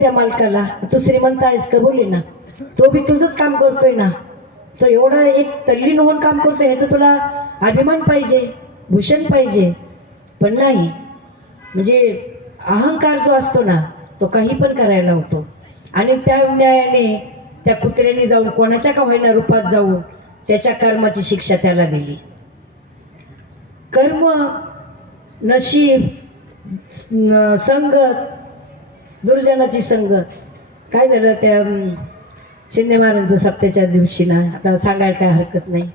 त्या मालकाला, तू श्रीमंत आहेस का? बोलली ना, तो बी तुझंच काम करतोय ना, तो एवढा एक तल्लीन होऊन काम करतोय, ह्याचा तुला अभिमान पाहिजे, भूषण पाहिजे. पण नाही, म्हणजे अहंकार जो असतो ना, तो काही पण करायला होतो. आणि त्या न्यायाने त्या कुत्र्याने जाऊन कोणाच्या का होईना रूपात जाऊन त्याच्या कर्माची शिक्षा त्याला दिली. कर्म, नशीब, संगत, दुर्जनाची संगत. काय झालं त्या शिंदे महाराजांचं सप्त्याच्या दिवशी ना, आता सांगायला काय हरकत नाही.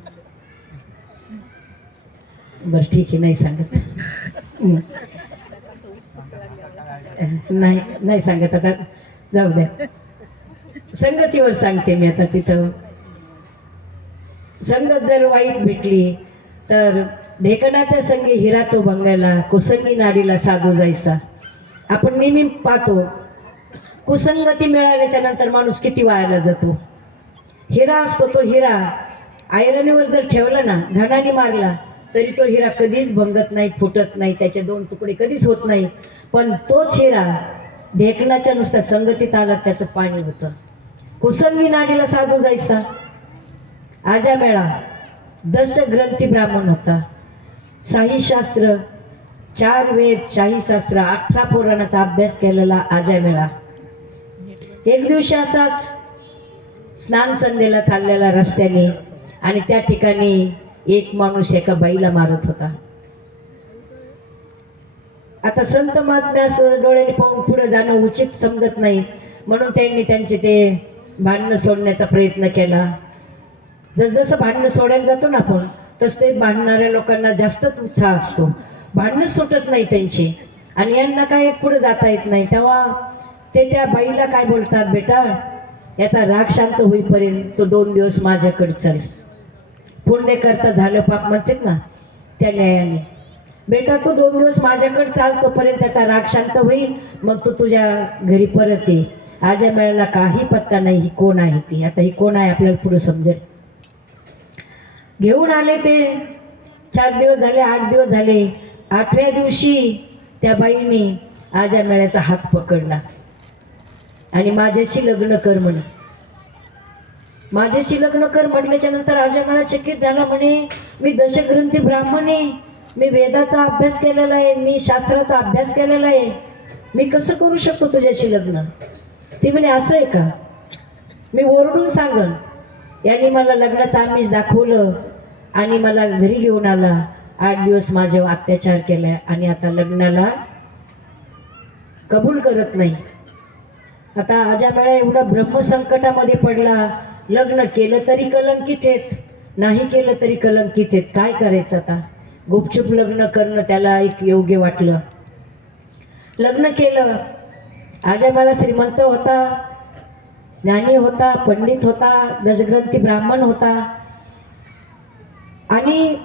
बरं ठीक आहे, नाही सांगत. नाही नाही सांगत, आता जाऊ द्या. संगतीवर सांगते मी आता. तिथं संगत जर वाईट भेटली तर ढेकणाच्या संगी हिरा तो बंगायला, कुसंगी नाडीला साधू जायचा. आपण नेहमी पाहतो कुसंगती मिळाल्याच्या नंतर माणूस किती वायाला जातो. हिरा असतो, तो हिरा आयरनीवर जर ठेवला ना, घणाने मारला तरी तो हिरा कधीच भंगत नाही, फुटत नाही, त्याचे दोन तुकडे कधीच होत नाही. पण तोच हिरा ढेकणाच्या नुसत्या संगतीत आला, त्याचं पाणी होतं. कुसंगी नाडीला साधू जायचा. आजा मेळा 10 ग्रंथी ब्राह्मण होता. शाही शास्त्र, 4 वेद, शाही शास्त्र, 18 पुराणाचा अभ्यास केलेला आजा मेळा. एक दिवशी असाच स्नान संध्येला चाललेला रस्त्याने, आणि त्या ठिकाणी एक माणूस एका बाईला मारत होता. आता संत महात्म्या असं डोळ्याने पाहून पुढे जाणं उचित समजत नाही, म्हणून त्यांनी त्यांचे ते भांडणं सोडण्याचा प्रयत्न केला. जसजसं भांडणं सोडायला जातो ना आपण, तसं ते भांडणाऱ्या लोकांना जास्तच उत्साह असतो, भांडणं सुटत नाही त्यांची, आणि यांना काय पुढे जाता येत नाही. तेव्हा ते त्या बाईला काय बोलतात, बेटा याचा राग शांत होईपर्यंत तो 2 दिवस माझ्याकडे चल. पुण्य करता झालं पाप म्हणतात ना, त्या न्यायाने. बेटा तू 2 दिवस माझ्याकडे चाल, तोपर्यंत त्याचा राग शांत होईल, मग तू तुझ्या घरी परत ये. आजा मेळाला काही पत्ता नाही, ही कोण आहे ती. आता ही कोण आहे आपल्याला पुढे समजेल. घेऊन आले ते. 4 दिवस झाले, 8 दिवस झाले. 8व्या दिवशी त्या बाईने आजा मेळ्याचा हात पकडला आणि माझ्याशी लग्न कर म्हणे. माझ्याशी लग्न कर म्हटल्याच्या नंतर आजा मेळा चकित झाला. म्हणे मी दशग्रंथी ब्राह्मण आहे, मी वेदाचा अभ्यास केलेला आहे, मी शास्त्राचा अभ्यास केलेला आहे, मी कसं करू शकतो तुझ्याशी लग्न. ती म्हणे असं आहे का, मी ओरडून सांगन. यांनी मला लग्नाचं आमिष दाखवलं आणि मला घरी घेऊन आला. 8 दिवस माझ्यावर अत्याचार केलाय आणि आता लग्नाला कबूल करत नाही. आता आजा मेळा एवढा ब्रह्मसंकटामध्ये पडला. लग्न केलं तरी कलंकित आहेत, नाही केलं तरी कलंकित आहेत. काय करायचं आता. गुपचूप लग्न करणं त्याला एक योग्य वाटलं. लग्न केलं. आजा मेळा श्रीमंत होता, ज्ञानी होता, पंडित होता, दशग्रंथी ब्राह्मण होता, आणि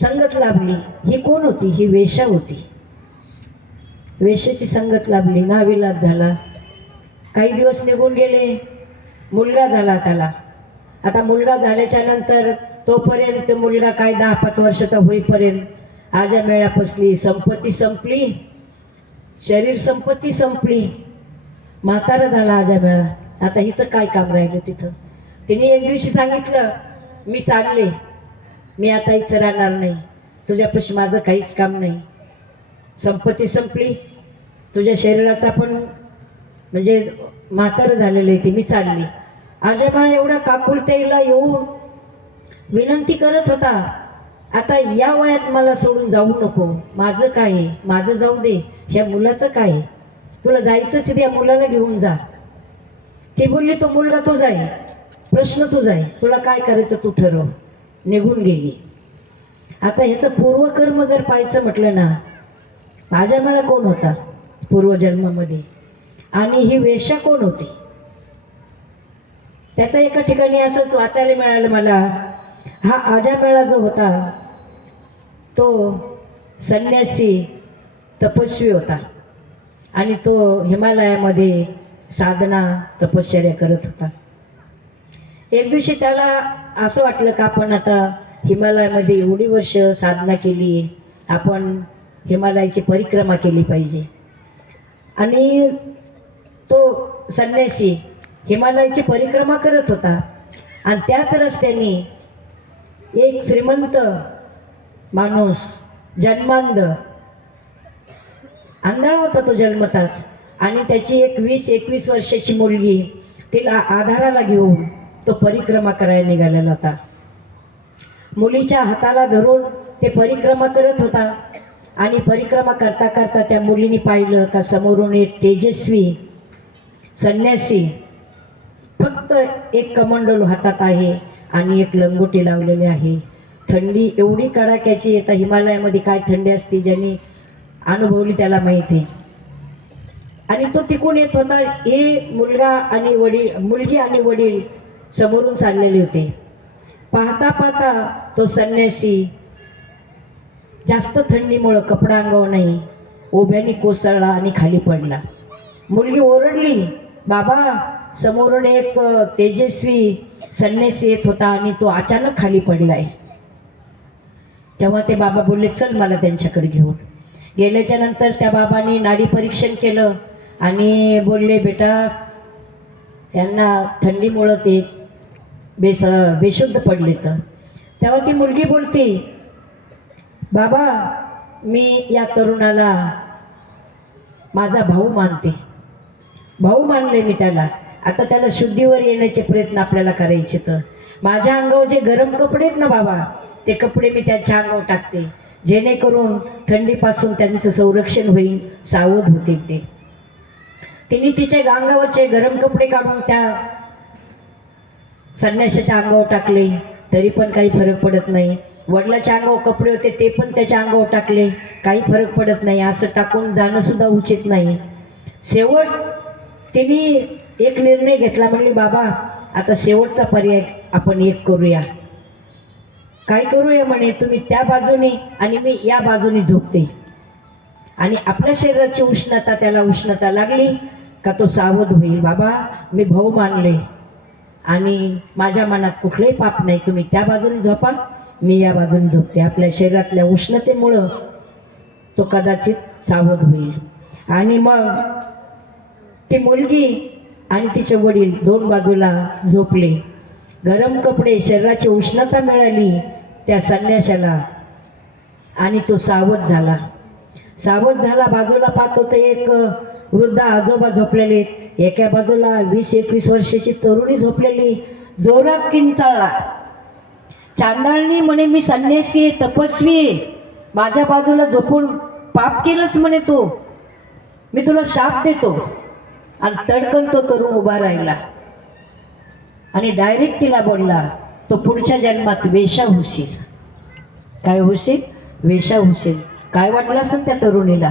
संगत लाभली. ही कोण होती? ही वेश्या होती. वेश्याची संगत लाभली. नाविलाज झाला. काही दिवस निघून गेले. मुलगा झाला त्याला. आता मुलगा झाल्याच्या नंतर तोपर्यंत मुलगा काय 10-5 वर्षाचा होईपर्यंत आजा मेळा फसली. संपत्ती संपली, शरीर संपत्ती संपली. म्हातारा झाला आजा मेळा. आता हिचं काय काम राहिलं तिथं. तिने एक दिवशी सांगितलं, मी चालले, मी आता इथं राहणार नाही, तुझ्यापाशी माझं काहीच काम नाही. संपत्ती संपली, तुझ्या शरीराचा पण म्हणजे म्हातारं झालेलं आहे ते, मी चालली. आजा मेळा एवढा काकुलतेला येऊन विनंती करत होता, आता या वयात मला सोडून जाऊ नको. माझं काय आहे, माझं जाऊ दे, ह्या मुलाचं काय आहे, तुला जायचंच या मुलाला घेऊन जा. ती बोलली, तो मुलगा तुझा आहे, प्रश्न तुझा आहे, तुला काय करायचं तू ठरव. निघून गेली. आता ह्याचं पूर्वकर्म जर पाहायचं म्हटलं ना, आजा मेळा कोण होता पूर्वजन्मामध्ये, आणि ही वेश्या कोण होती. त्याचा एका ठिकाणी असंच वाचायला मिळालं मला. हा आजा मेळा जो होता तो संन्यासी तपस्वी होता, आणि तो हिमालयामध्ये साधना तपश्चर्या करत होता. एक दिवशी त्याला असं वाटलं का आपण आता हिमालयामध्ये एवढी वर्ष साधना केली, आपण हिमालयाची परिक्रमा केली पाहिजे. आणि तो संन्यासी हिमालयाची परिक्रमा करत होता आणि त्याच रस्त्याने एक श्रीमंत माणूस जन्मांध आंधळा होता तो जन्मताच, आणि त्याची एक 20-21 वर्षाची मुलगी तिला आधाराला घेऊन तो परिक्रमा करायला निघालेला होता. मुलीच्या हाताला धरून ते परिक्रमा करत होता आणि परिक्रमा करता करता त्या मुलीने पाहिलं का समोरून एक तेजस्वी संन्यासी फक्त एक कमंडलू हातात आहे आणि एक लंगोटी लावलेली आहे. थंडी एवढी कडाक्याची येतं, हिमालयामध्ये काय थंडी असते ज्यांनी अनुभवली त्याला माहिती. आणि तो तिकून येत होता. हे मुलगी आणि वडील समोरून चाललेले होते. पाहता पाहता तो संन्यासी जास्त थंडीमुळं कपडा अंगावर नाही, उभ्याने कोसळला आणि खाली पडला. मुलगी ओरडली, बाबा समोरून एक तेजस्वी संन्यासी येत होता आणि तो अचानक खाली पडलाय. तेव्हा ते बाबा बोलले, चल मला त्यांच्याकडे घेऊन. गेल्याच्या नंतर त्या बाबांनी नाडी परीक्षण केलं आणि बोलले, बेटा यांना थंडीमुळं ते बेशुद्ध पडले. तर तेव्हा ती मुलगी बोलते, बाबा मी या तरुणाला माझा भाऊ मानते, भाऊ मानले मी त्याला. आता त्याला शुद्धीवर येण्याचे प्रयत्न आपल्याला करायचे. तर माझ्या अंगावर जे गरम कपडे आहेत ना बाबा, ते कपडे मी त्यांच्या अंगावर टाकते, जेणेकरून थंडीपासून त्यांचं संरक्षण होईल, सावध होतील ते. तिने तिच्या अंगावरचे गरम कपडे काढून त्या संन्याशाच्या अंगावर टाकले, तरी पण काही फरक पडत नाही. वडिलाच्या अंगावर कपडे होते ते पण त्याच्या अंगावर टाकले, काही फरक पडत नाही. असं टाकून जाणं सुद्धा उचित नाही. शेवट तिने एक निर्णय घेतला, म्हणली बाबा आता शेवटचा पर्याय आपण एक करूया. काय करूया म्हणे, तुम्ही त्या बाजूने आणि मी या बाजूने झोपते, आणि आपल्या शरीराची उष्णता त्याला उष्णता लागली का तो सावध होईल. बाबा मी भाऊ मानले आणि माझ्या मनात कुठलंही पाप नाही, तुम्ही त्या बाजूने झोपा, मी या बाजूने झोपते. आपल्या शरीरातल्या उष्णतेमुळं तो कदाचित सावध होईल. आणि मग ती मुलगी आणि तिचे वडील दोन बाजूला झोपले. गरम कपडे, शरीराची उष्णता मिळाली त्या संन्याशाला आणि तो सावध झाला. सावध झाला, बाजूला पाहतो तर एक वृद्ध आजोबा झोपलेले, एका बाजूला 20-21 वर्षाची तरुणी झोपलेली. जोरात किंचाळला, चांडाळणी म्हणे मी संन्यासी आहे, तपस्वी आहे, माझ्या बाजूला झोपून पाप केलंस म्हणे तू, मी तुला शाप देतो. आणि तडकन तो तरुण उभा राहिला आणि डायरेक्ट तिला बोलला, तो पुढच्या जन्मात वेश्या होशील. काय होशील? वेश्या होशील. काय वाटलं असेल त्या तरुणीला,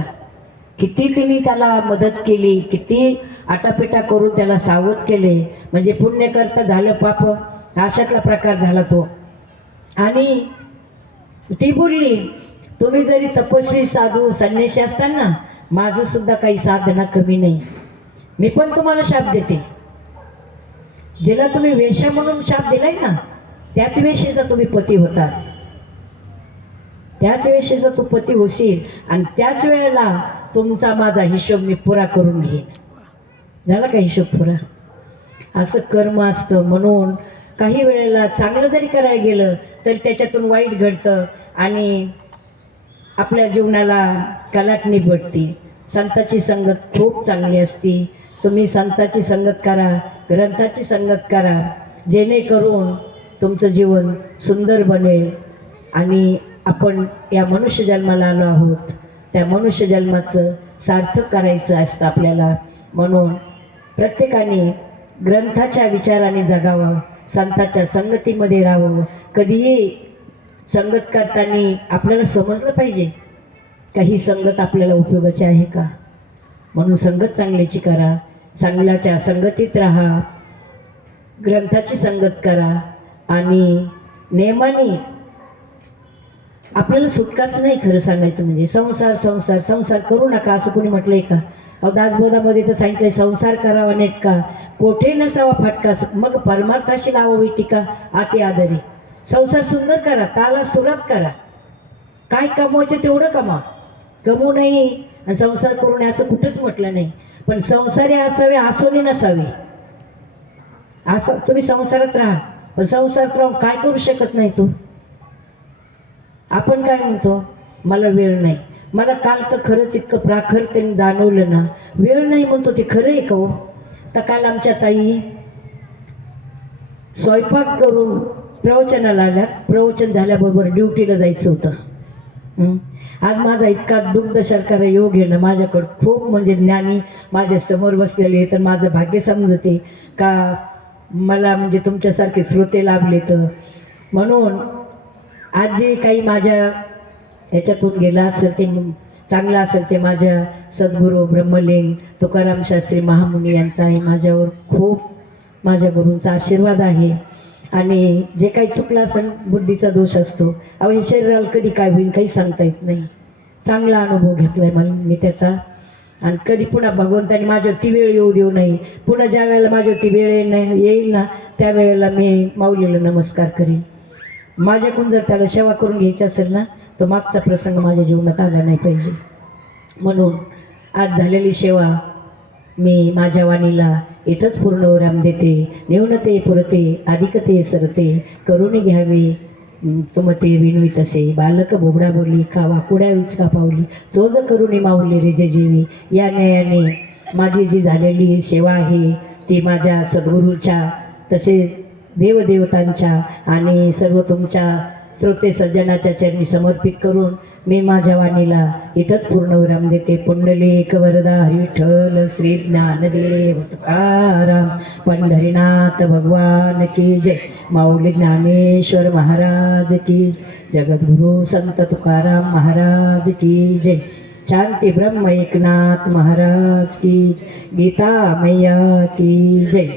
किती तिने त्याला मदत केली, किती आटापिटा करून त्याला सावध केले. म्हणजे पुण्य करता झालं पाप, अशातला प्रकार झाला तो. आणि ती बोलली, तुम्ही जरी तपस्वी साधू संन्यासी असताना माझं सुद्धा काही साधना कमी नाही, मी पण तुम्हाला शाप देते. जिला तुम्ही वेश्या म्हणून शाप दिलाय ना, त्याच वेश्येचा तुम्ही पती होता, त्याच वेश्येचा तू पती होशील, आणि त्याच वेळेला तुमचा माझा हिशोब मी पुरा करून घेईन. झाला का हिशोब पुरा? असं कर्म असतं. म्हणून काही वेळेला चांगलं जरी करायला गेलं तर त्याच्यातून वाईट घडतं आणि आपल्या जीवनाला कलाटणी पडते. संताची संगत खूप चांगली असती. तुम्ही संताची संगत करा, ग्रंथाची संगत करा, जेणेकरून तुमचं जीवन सुंदर बनेल. आणि आपण या मनुष्य जन्माला आलो आहोत, त्या मनुष्य जन्माचं सार्थक करायचं असतं आपल्याला. म्हणून प्रत्येकाने ग्रंथाच्या विचाराने जगावं, संताच्या संगतीमध्ये राहावं. कधीही संगत करताना आपल्याला समजलं पाहिजे का ही संगत आपल्याला उपयोगाची आहे का. म्हणून संगत चांगल्याची करा, चांगल्याच्या संगतीत राहा, ग्रंथाची संगत करा. आणि नेमाने आपल्याला सुटकाच नाही. खरं सांगायचं म्हणजे संसार संसार संसार करू नका असं कोणी म्हटलंय का? अहो दासबोधामध्ये तर सांगितलंय, संसार करावा नेटका, कोठे नसावा फाटका, मग परमार्थाशी लावावी टीका, आती आदरी. संसार सुंदर करा, ताला सुरात करा, काय कमवायचं तेवढं कमा, कमवू नाही आणि संसार करू नये असं कुठंच म्हटलं नाही. पण संसारी असावे, आसोनी नसावे. असं तुम्ही संसारात राहा, पण संसारात राहून काय करू शकत नाही तू. आपण काय म्हणतो, मला वेळ नाही. मला काल तर खरंच इतकं प्राखरतेने जाणवलं ना, वेळ नाही म्हणतो ते खरं आहे का हो. तर काल आमच्या ताई स्वयंपाक करून प्रवचनाला आल्या, प्रवचन झाल्याबरोबर ड्युटीला जायचं होतं. आज माझा इतका दुग्ध शर्करा योग आहे ना, माझ्याकडं खूप म्हणजे ज्ञानी माझ्या समोर बसलेले आहे. तर माझं भाग्य समजते का मला म्हणजे तुमच्यासारखे श्रोते लाभले. तर म्हणून आज जे काही माझ्या ह्याच्यातून गेलं असेल ते चांगलं असेल ते माझ्या सद्गुरू ब्रह्मलिंग तुकाराम शास्त्री महामुनी यांचा आहे. माझ्यावर खूप माझ्या गुरूंचा आशीर्वाद आहे. आणि जे काही चुकलं असेल, बुद्धीचा दोष असतो. अहो हे शरीराला कधी काय होईल काही सांगता येत नाही. चांगला अनुभव घेतला आहे मला मी त्याचा. आणि कधी पुन्हा भगवंताने माझ्यावरती वेळ येऊ देऊ नये. पुन्हा ज्या वेळेला माझ्यावरती वेळ येईल ना, त्यावेळेला मी माऊलीला नमस्कार करीन. माझ्याकडून जर त्याला सेवा करून घ्यायची असेल ना, तर मागचा प्रसंग माझ्या जीवनात आला नाही पाहिजे. म्हणून आज झालेली सेवा मी माझ्या वाणीला इथंच पूर्ण विराम देते. न्यूनते पुरते अधिकते सरते, करुणी घ्यावे तुमते विनवित असे. बालक बोबडा बोली, खावा कुड्या विचका पावली, चोज करुणी माऊली रे जे जीवी. या न्यायाने माझी जी झालेली सेवा आहे ती माझ्या सद्गुरूच्या, तसेच देवदेवतांच्या आणि सर्व तुमच्या श्रोते सज्जनाच्या चरणी समर्पित करून मी माझ्या वाणीला इथंच पूर्णविराम देते. पुंडलिक वरदा विठ्ठल श्री ज्ञानदेव तुकाराम पंढरीनाथ भगवान की जय. माऊली ज्ञानेश्वर महाराज की, जगद्गुरु संत तुकाराम महाराज की जय. शांती ब्रह्म एकनाथ महाराज की, गीता मैया की जय.